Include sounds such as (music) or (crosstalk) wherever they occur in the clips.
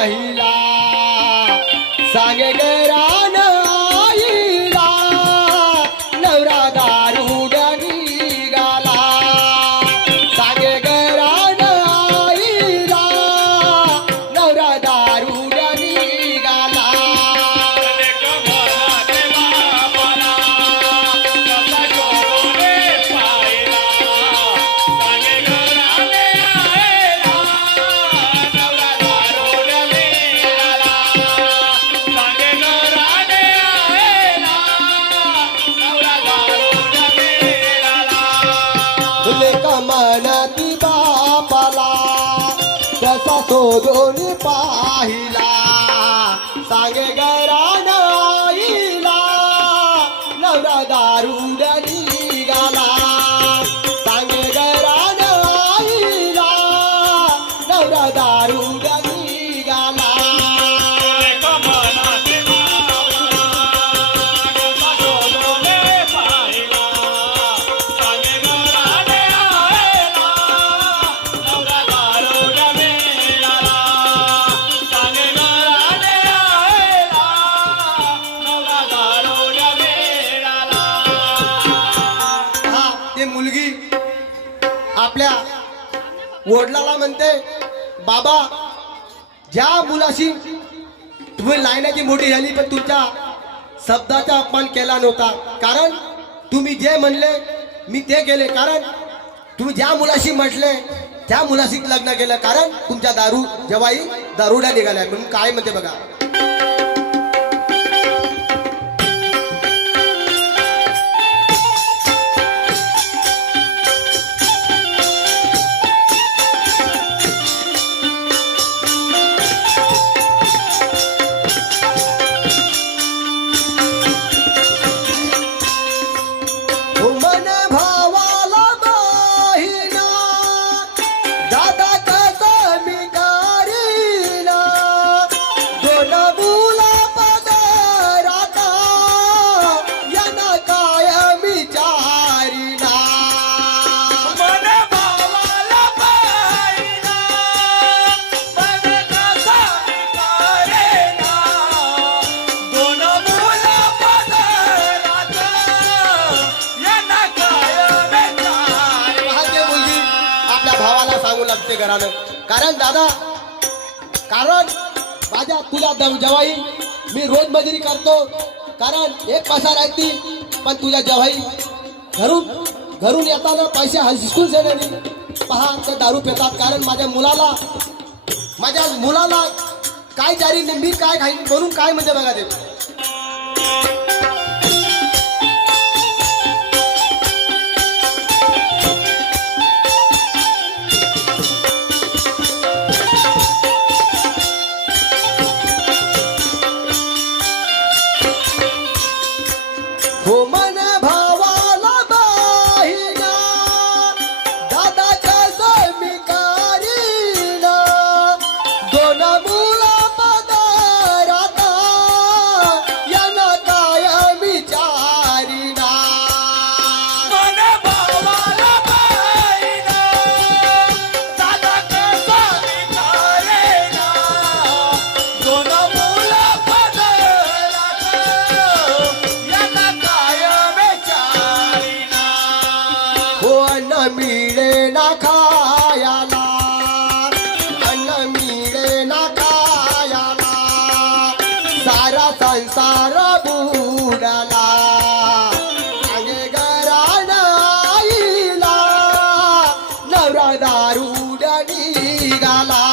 पाहिला सांगे गे. आपल्या वडिलाला म्हणते बाबा ज्या मुलाशी तुम्ही लायनाची मोठी झाली पण तुमच्या शब्दाचा अपमान केला नव्हता. कारण तुम्ही जे म्हणले मी ते केले. कारण तुम्ही ज्या मुलाशी म्हटले त्या मुलाशी लग्न केलं. कारण तुमच्या दारू जेव्हाही दारुड्या निघाल्या. म्हणून काय म्हणते बघा. ते घरानं कारण दादा कारण माझ्या तुला दम जवाई मी रोज मजुरी करतो. कारण एक पैसा राहती पण तुझ्या जवाई घरून घरून येताना पैसे हिसकून देणे पहा तर दारू पितात. कारण माझ्या मुलाला माझ्या मुलाला काय जारी नाही, मी काय खाईन म्हणून काय म्हणजे बघा ते. গালা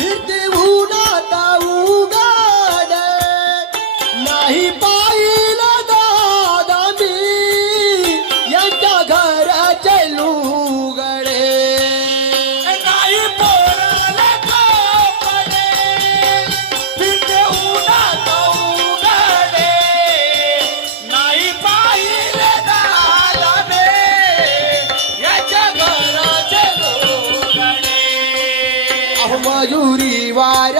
Bir (laughs) परिवार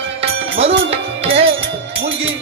म्हणून हे मुलगी